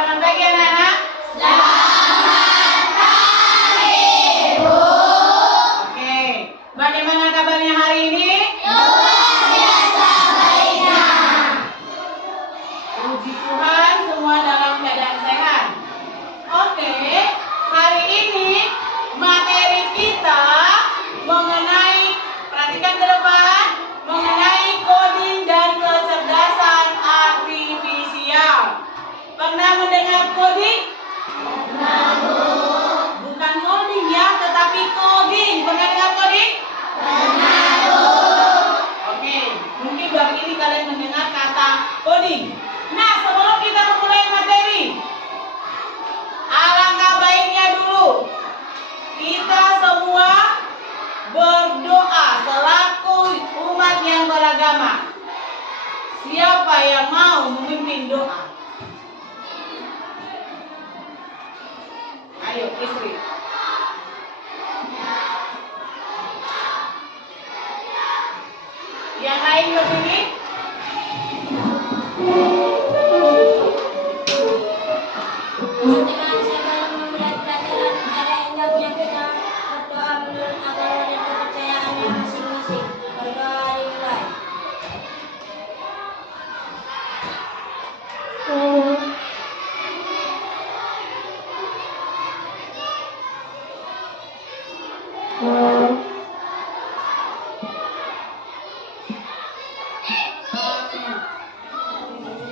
Selamat pagi anak-anak. Selamat pagi, Bu. Oke, bagaimana kabarnya hari ini? Luar biasa baiknya. Puji Tuhan, semua dalam keadaan sehat. Oke, hari ini materi kita mengenai, perhatikan ke depan, mengenai coding dan kecerdasan artifisial. Pernah mendengar coding? Pernah, Bu. Bukan coding ya, tetapi coding. Pernah dengar coding? Pernah, Bu. Oke, mungkin baru ini kalian mendengar kata coding. Nah, sebelum kita memulai materi, alangkah baiknya dulu kita semua berdoa selaku umat yang beragama. Siapa yang mau memimpin doa? Ayo, istri. Yang lain berdiri. Teman-teman, sebelum memulai pelajaran, ada indahnya kita berdoa menurut agama dan kepercayaannya masing-masing. Berdoa dimulai.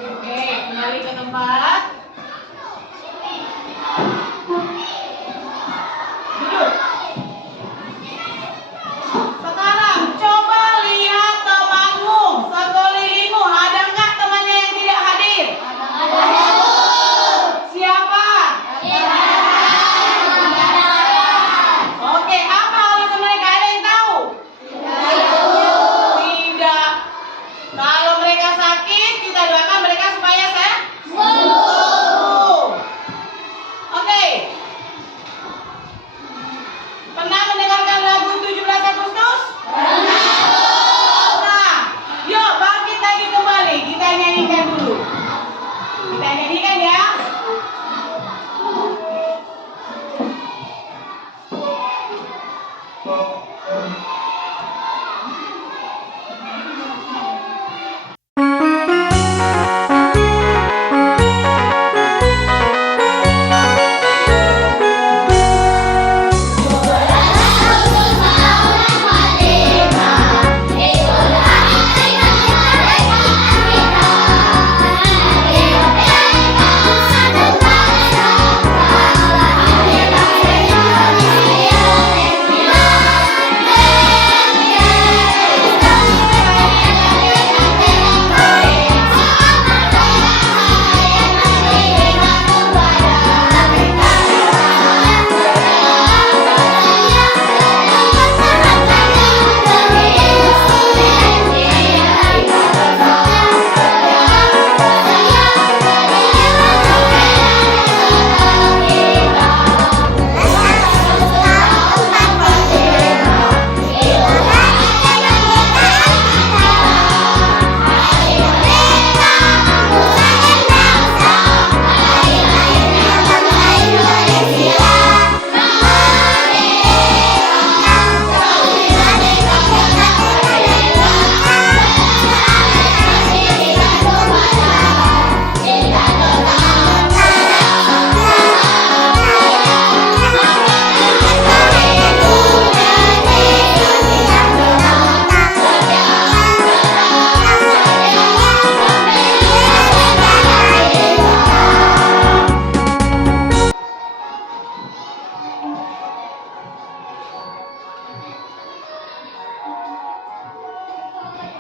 Oke, kembali ke tempat. Duduk. Sekarang coba lihat temanmu, sekelilingmu. Ada nggak temannya yang tidak hadir? Ada, Bu. Siapa? Oke, apa alasan mereka? Ada yang tahu? Tidak. Kalau mereka sakit, kita doakan mereka supaya sembuh. Oke. Pernah mendengarkan lagu 17 Agustus? Nah, yuk bangkit lagi kembali. Kita nyanyikan dulu. Kita nyanyikan ya.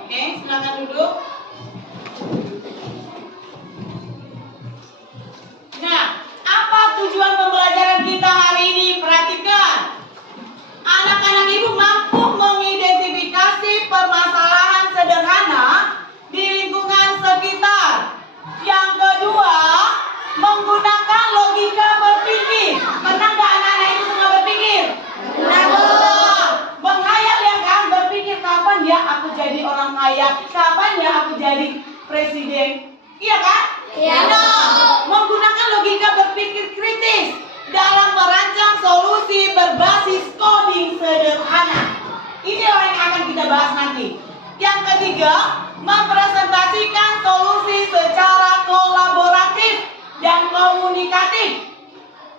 Oke, silakan duduk. Nah, apa tujuan pembelajaran kita hari ini? Perhatikan. Anak-anak ibu mampu mengidentifikasi permasalahan sederhana di lingkungan sekitar. Yang kedua, menggunakan logika berpikir. Pernah nggak anak-anak ibu semua berpikir? Pernah. Menghayal ya kan? Berpikir kapan ya aku jadi orang kaya? Kapan ya aku jadi presiden? Iya kan? Iya. Nah, menggunakan logika sederhana. Inilah yang akan kita bahas nanti. Yang ketiga, mempresentasikan solusi secara kolaboratif dan komunikatif.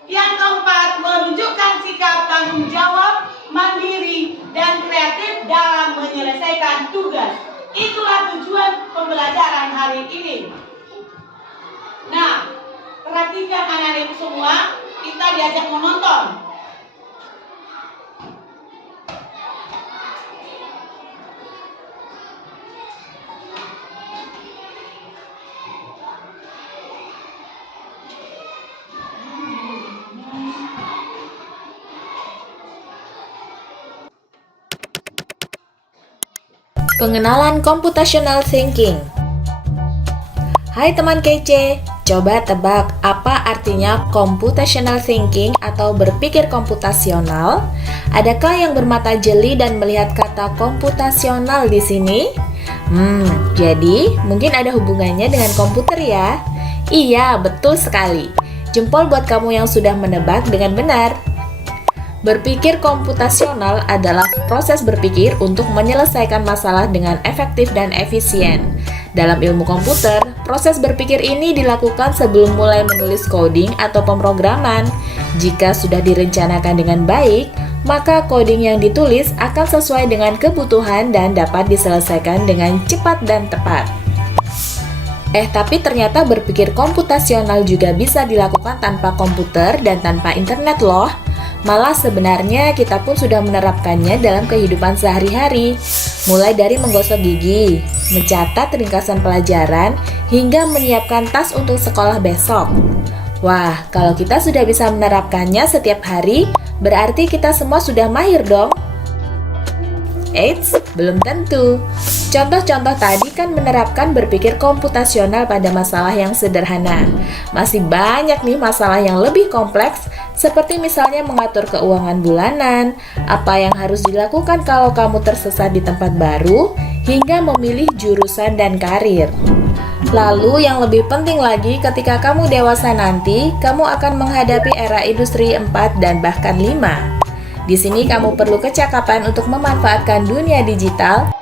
Yang keempat, menunjukkan sikap tanggung jawab, mandiri, dan kreatif dalam menyelesaikan tugas. Itulah tujuan pembelajaran hari ini. Nah, perhatikan anak-anak semua, kita diajak menonton. Pengenalan Computational Thinking. Hai teman kece, coba tebak apa artinya Computational Thinking atau berpikir komputasional? Adakah yang bermata jeli dan melihat kata komputasional di sini? Jadi mungkin ada hubungannya dengan komputer ya? Iya, betul sekali. Jempol buat kamu yang sudah menebak dengan benar. Berpikir komputasional adalah proses berpikir untuk menyelesaikan masalah dengan efektif dan efisien. Dalam ilmu komputer, proses berpikir ini dilakukan sebelum mulai menulis coding atau pemrograman. Jika sudah direncanakan dengan baik, maka coding yang ditulis akan sesuai dengan kebutuhan dan dapat diselesaikan dengan cepat dan tepat. Tapi ternyata berpikir komputasional juga bisa dilakukan tanpa komputer dan tanpa internet loh. Malah sebenarnya kita pun sudah menerapkannya dalam kehidupan sehari-hari. Mulai dari menggosok gigi, mencatat ringkasan pelajaran, hingga menyiapkan tas untuk sekolah besok. Wah, kalau kita sudah bisa menerapkannya setiap hari, berarti kita semua sudah mahir dong. Eits, belum tentu. Contoh-contoh tadi kan menerapkan berpikir komputasional pada masalah yang sederhana. Masih banyak nih masalah yang lebih kompleks, seperti misalnya mengatur keuangan bulanan, apa yang harus dilakukan kalau kamu tersesat di tempat baru, hingga memilih jurusan dan karir. Lalu yang lebih penting lagi, ketika kamu dewasa nanti, kamu akan menghadapi era industri 4 dan bahkan 5. Di sini kamu perlu kecakapan untuk memanfaatkan dunia digital.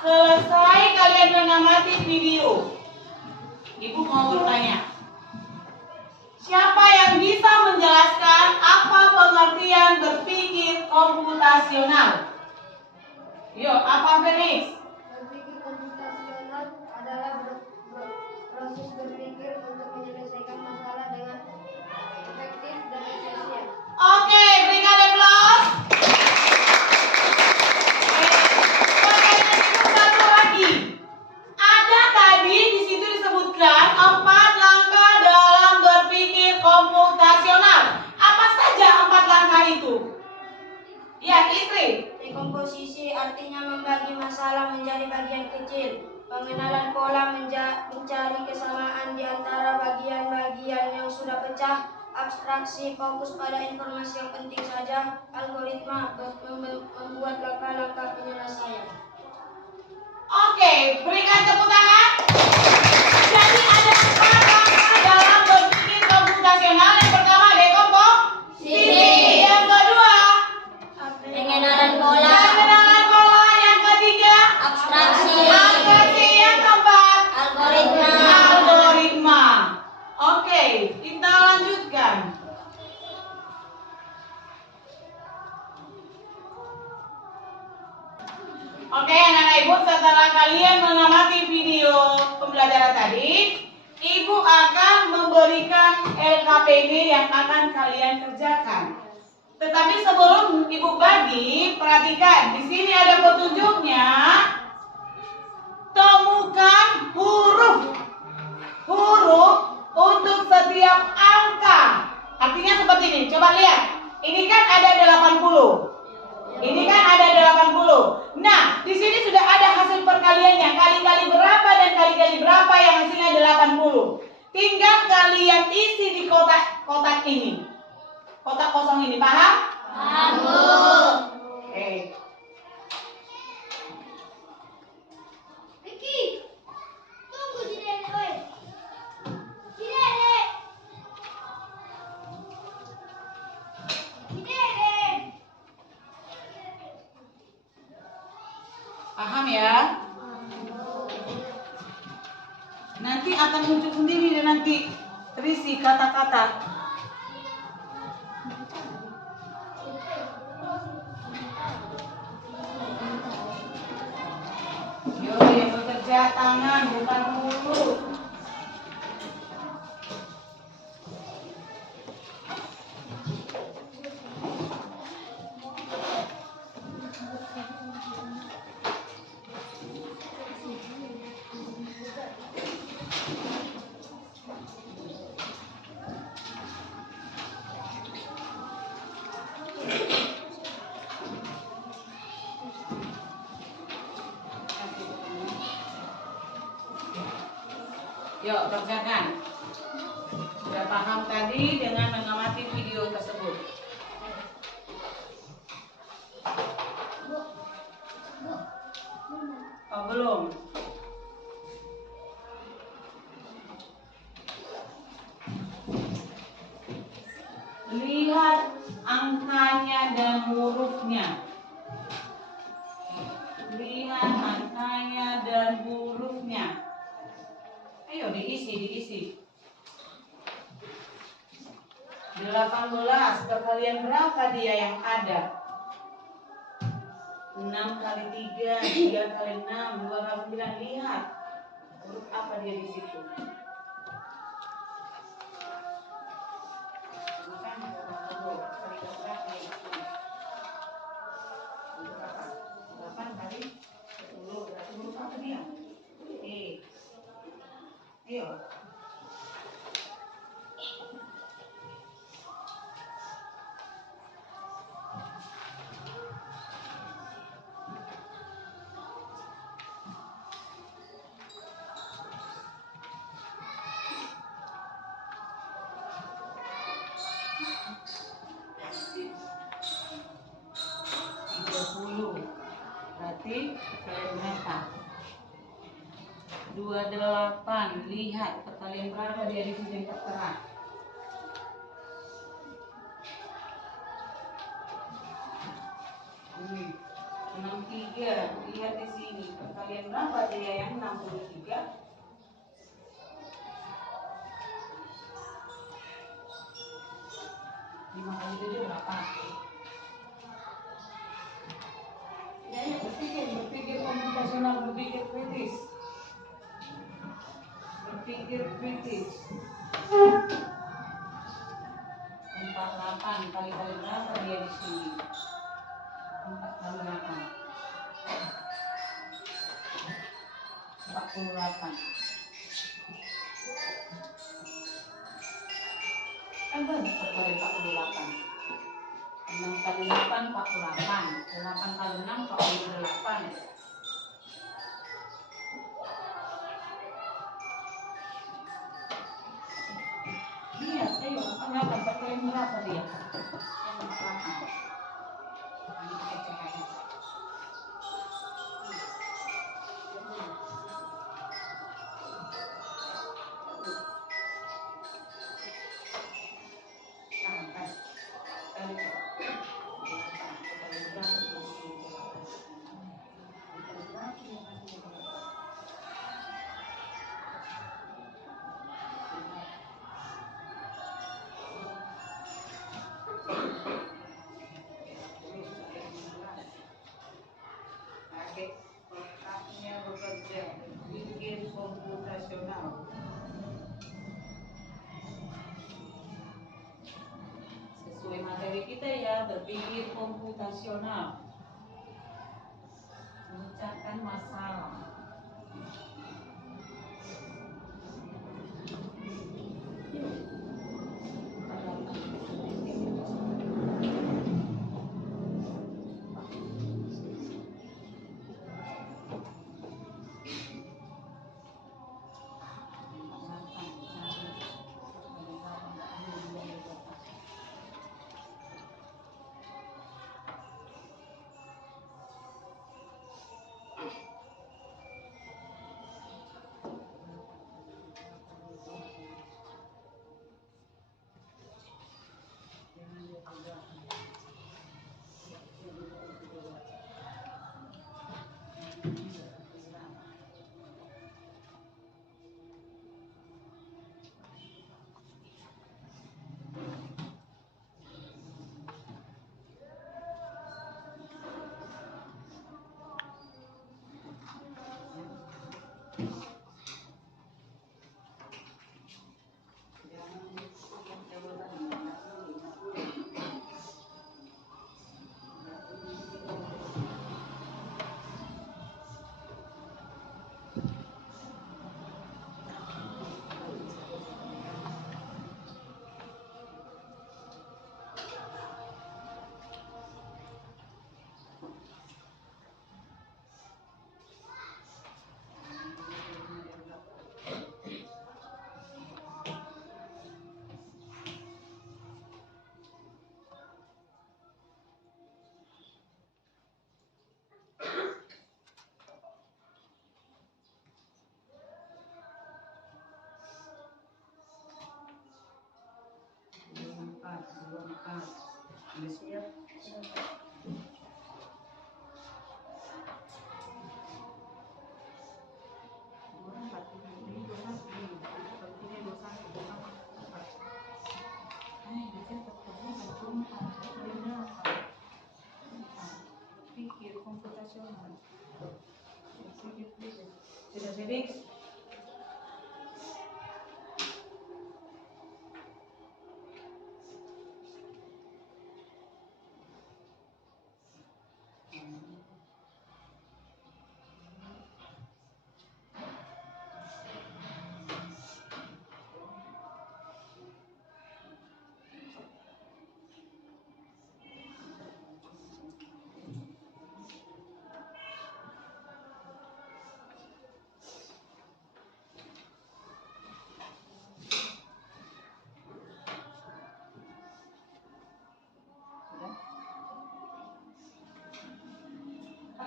selesai kalian mengamati video, Ibu mau bertanya. Siapa yang bisa menjelaskan apa pengertian berpikir komputasional? Yuk, apa Felix? Berpikir komputasional adalah proses berpikir untuk menyelesaikan masalah dengan efektif dan efisien. Oke, berikan aplaus. Pertanyaan itu satu lagi. Ada tadi di situ disebutkan 4 langkah dalam berpikir komputasional. Apa saja 4 langkah itu? Ya, istri. Dekomposisi artinya membagi masalah menjadi bagian kecil. Pengenalan pola mencari kesamaan di antara bagian-bagian yang sudah pecah. Abstraksi fokus pada informasi yang penting saja. Algoritma membuat langkah-langkah penyelesaian. Oke, berikan tepuk tangan. Jadi ada 4 langkah dalam berpikir komputasional. Yang pertama dekomposisi. Yang kedua Pengenalan pola. pengenalan pola. Yang ketiga Abstraksi. abstraksi. Yang keempat algoritma. Oke, kita lanjutkan. Oke, anak-anak ibu, setelah kalian mengamati video pembelajaran tadi, ibu akan memberikan LKPD yang akan kalian kerjakan. Tetapi sebelum ibu bagi, perhatikan di sini ada petunjuknya. Temukan huruf untuk setiap angka. Artinya seperti ini. Coba lihat. Ini kan ada 80. Ini kan ada 80. Nah, di sini sudah ada hasil perkaliannya. Kali-kali berapa dan kali-kali berapa yang hasilnya 80. Tinggal kalian isi di kotak ini. Kotak kosong ini, paham? Paham, Bu. Oke. Vicky, tunggu di Dede, woi. Di Dede. Di Dede. Paham ya? Nanti akan muncul sendiri dan nanti terisi kata-kata. Yo, yang bekerja tangan bukan mulut. Yuk, kerjakan. Sudah paham tadi dengan mengamati video tersebut. Oh, belum. Lihat angkanya dan hurufnya. Lihat angkanya dan hurufnya. Ayo diisi. 18 perkalian berapa dia yang ada? 6 kali 3, 3 kali 6, 2 kali 9. Lihat huruf apa dia di situ. Bukan huruf kali berapa ya? 8 kali 10, berarti huruf apa dia? E. Ayo. Berarti perkalian berapa? 28. Lihat perkalian berapa dia di sini yang tertera. Ini 63. Lihat di sini. Kalian berapa dia yang 63? 5 kali 7 berapa? Ya, berpikir komputasional, berpikir kritis. Berpikir kritis. 48 kali berapa dia di sini? 4 kali 8. 48. Kan banyak kali 48. 6 kali 8 48. 8 kali 6 48. Iya, ayo, kenapa kalian berapa dia? Yang 48. Ini kita cek aja. Otaknya bekerja, berpikir komputasional. Sesuai materi kita ya, berpikir komputasional. Memecahkan masalah. Sudah siap? Pikir komputasional. Sudah Felix?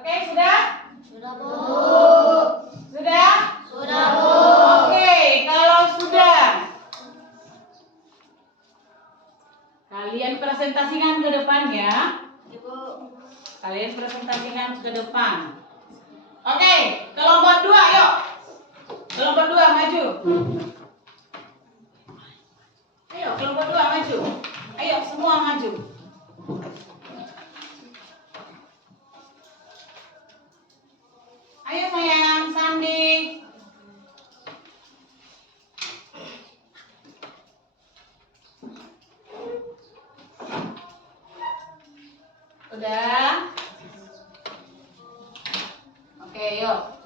Oke, sudah? Sudah, Bu. Sudah? Sudah, Bu. Oke, kalau sudah, kalian presentasikan ke depan ya. Ibu. Kalian presentasikan ke depan. Oke, kelompok 2 yuk. Kelompok 2 maju. Ayo, kelompok 2 maju. Ayo, semua maju. Ayo sayang, Sandi. Udah? Oke, yuk.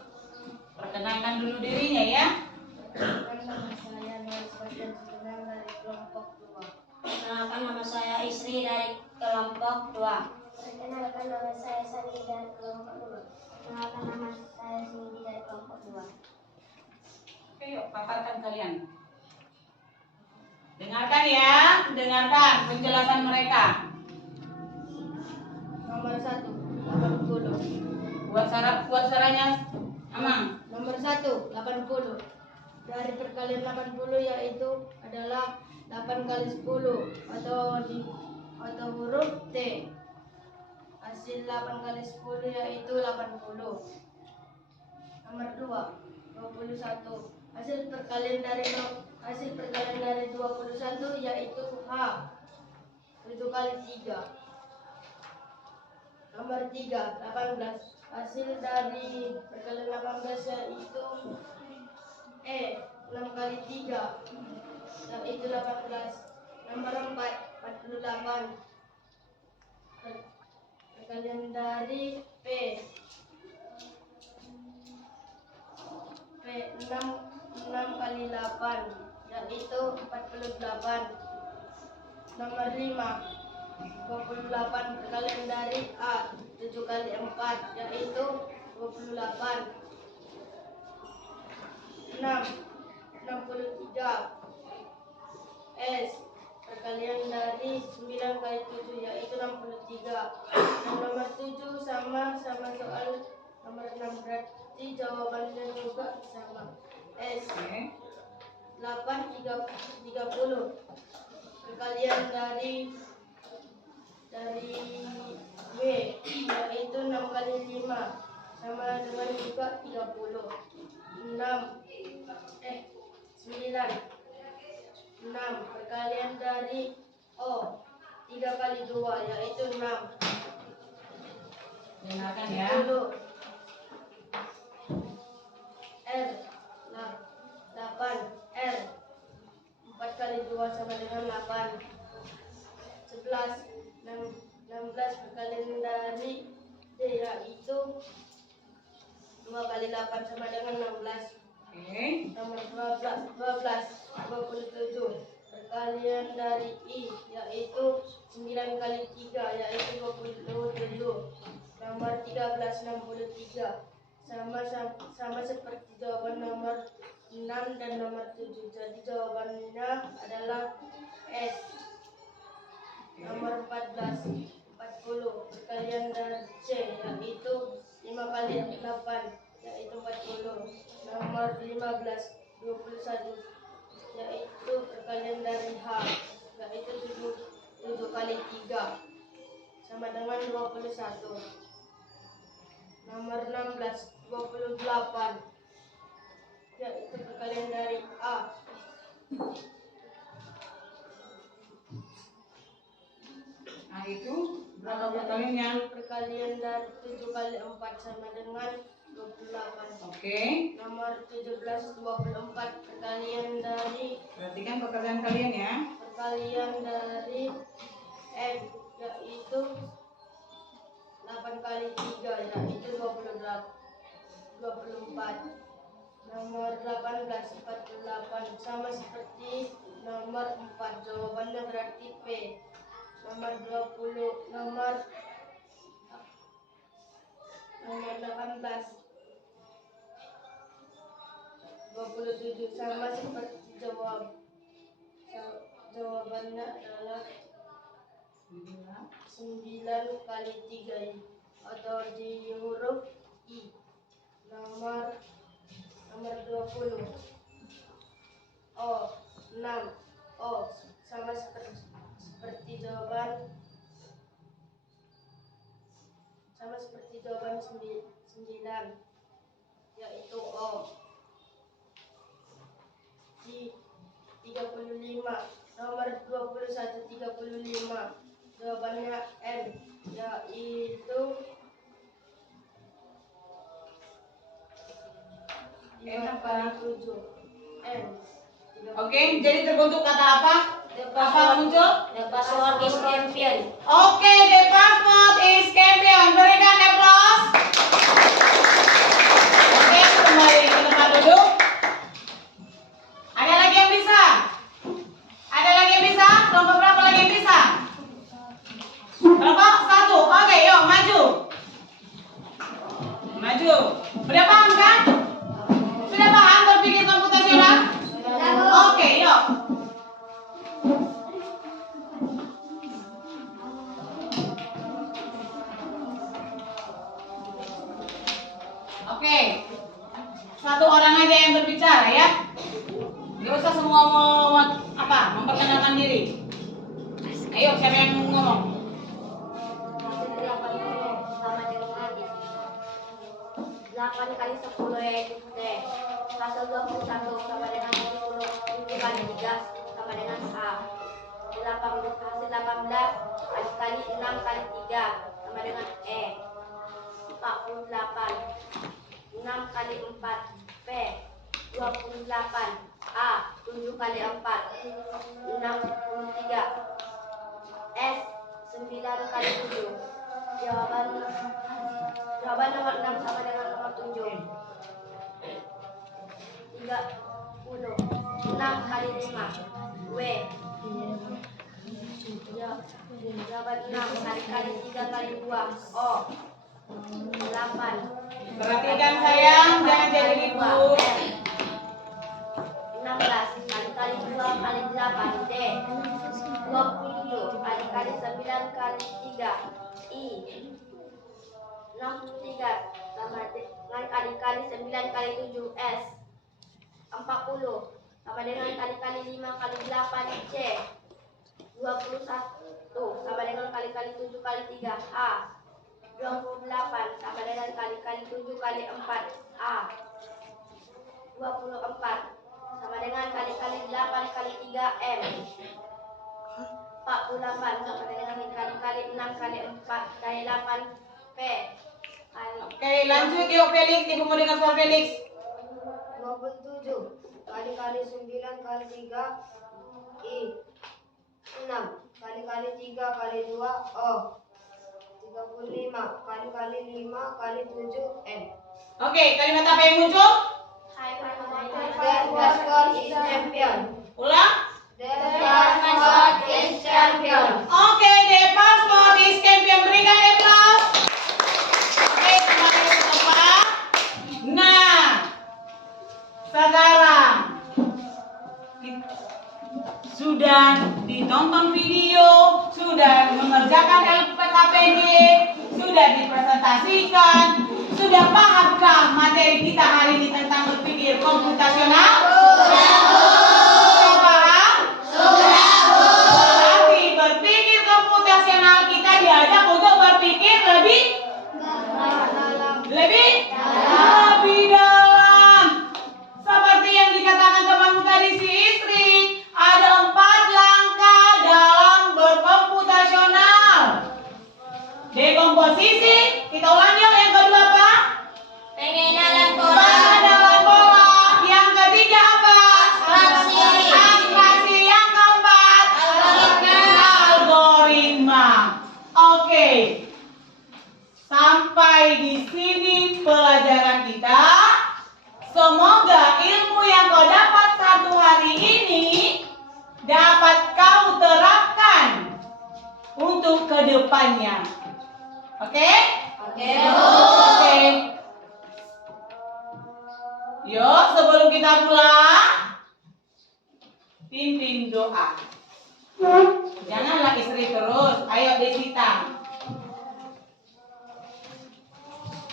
Perkenalkan dulu dirinya ya. Nama saya Noel Sebastian Sutenang dari kelompok 2. Perkenalkan nama saya Isri dari kelompok 2. Perkenalkan nama saya Sandi dari kelompok 2. Perkenalkan nama saya Cindy dari kelompok 2. Oke, yuk paparkan kalian. Dengarkan ya, dengarkan penjelasan mereka. Nomor 1, 80. Buat suaranya Amang. Nomor 1, 80. Dari perkalian 80 yaitu adalah 8 kali 10 atau huruf T. Hasil 8 kali 10 yaitu 80. Nomor 2, 21. Hasil perkalian dari 21 yaitu H. 7 kali 3. Nomor 3, 18. Hasil dari perkalian 18 yaitu E. 6 kali 3 yaitu 18. Nomor 4, 48. Perkalian dari P 6 kali 8 yaitu 48. Nomor 5, 28. Perkalian dari A 7 kali 4 yaitu 28. 6, 63. S. Perkalian dari 9 kali 7 yaitu 63. Dan nomor 7 sama soal nomor 6, berarti jawabannya juga sama. S. Oke. 8, 30. Perkalian dari W yaitu 6 kali 5 sama dengan juga 30. 9. 6. Perkalian dari O 3 kali 2 yaitu 6. Dengarkan ya. 10. R 8. R 4 kali 2 sama dengan 8. 11. 16. Perkalian dari D yaitu 2 kali 8 sama dengan 16. Oke. Nomor 27. Perkalian dari I yaitu 9 kali 3 yaitu 27. Nomor 13, 63. Sama seperti jawaban nomor 6 dan nomor 7. Jadi jawabannya adalah S. Nomor 14, 40. Perkalian dari C yaitu 5 kali 8 yaitu 40. Nomor 15, 21. Yaitu perkalian dari H yaitu 7 kali 3 sama dengan 21. Nomor 16, 28. Yaitu perkalian dari A. Nah, itu berapa perkaliannya? Perkalian dari 7 kali 4 sama dengan 28. Oke. Nomor 17, 24. Perkalian dari Perhatikan pekerjaan kalian ya. M yaitu 8 kali 3 yaitu 24. Nomor 18, 48. Sama seperti nomor 4. Jawabannya berarti P. Nomor 20. Nomor 18, 27. Sama seperti jawabannya adalah 9 kali 3 atau di huruf I. Nomor 20. O 6. O sama seperti jawaban 9, yaitu O. 35, nomor 2135, jawabannya N, yaitu 5 kali 7. N. Oke, jadi terbentuk kata apa? Apa muncul? The password is champion. Oke, the password is champion. Berikan aplaus. Oke, kembali ke tempat duduk. Ada lagi yang bisa? Ada lagi yang bisa? Kelompok berapa lagi yang bisa? Kelompok 1. Oke, yuk maju. Maju. Udah paham kan? Sudah paham berpikir komputasional? Oke, yuk. Oke, satu orang aja yang berbicara ya. Gak usah semua memperkenalkan diri. Ayo, siapa yang mau ngomong? 8 kali 10 yaitu T. Hasil 21 sama dengan 10 kali 3 sama dengan A. Hasil 18 kali 6 kali 3 sama dengan E. 48 6 kali 4 P. 28 A. 7 kali 4 63 S. 9 kali 7. Jawaban nomor 6 sama dengan nomor 7. 30 6 kali 5 W. Jawaban 6 kali 3 kali 2 O. 8. Perhatikan sayang, jangan jadi ribut. 16 kali 2 kali 8 D. 27 kali 9 kali 3 I. 63 sama dengan kali 9 kali 7 S. 40 sama dengan kali 5 kali 8 C. 21 sama dengan kali 7 kali 3 A. 28 sama dengan kali 7 kali 4 A. 24 sama dengan kali 8 kali 3 M. 48 sama dengan kali 6 kali 4 kali 8 P. Oke, lanjut yuk Felix, ibu mau dengar soal Felix. 27 kali 9 kali 3 I. 6 kali 3 kali 2 O. 35 kali 5 kali 7 N. Oke, kalimat apa yang muncul? The password is champion. Ulang. The password is champion. Oke, the password is champion. Berikan aplaus. Oke, kembali ke tempat. Nah, sekarang sudah ditonton video, sudah mengerjakan LPKPD, sudah dipresentasikan, sudah pahamkah materi kita hari ini tentang berpikir komputasional? Sudah paham? Berarti berpikir komputasional kita diajak untuk berpikir lebih dalam. Seperti yang dikatakan temanmu tadi si istri, ada 4 langkah dalam berkomputasional. Dekomposisi, kita ulang yuk, yang kedua apa? Pengenalan Pengenalan pola. Yang ketiga apa? Abstraksi. Yang keempat? Algoritma. Oke. Sampai di sini pelajaran kita. Semoga ilmu yang kau dapat satu hari ini dapat kau terapkan untuk kedepannya. Oke? Oke. Yuk, sebelum kita pulang, pimpin doa. Janganlah istri terus. Ayo Desita.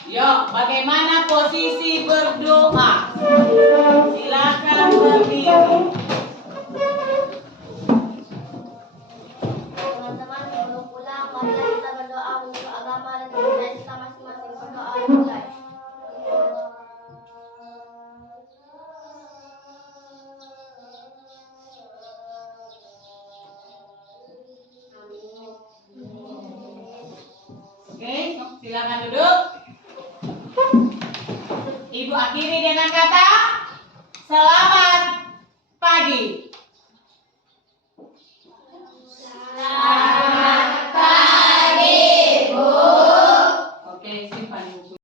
Yuk, bagaimana posisi berdoa? Silakan berdiri. Teman-teman, sebelum pulang, marilah kita berdoa untuk agama dan kepercayaan kita masing-masing. Berdoa Silakan duduk. Ibu akhiri dengan kata selamat pagi.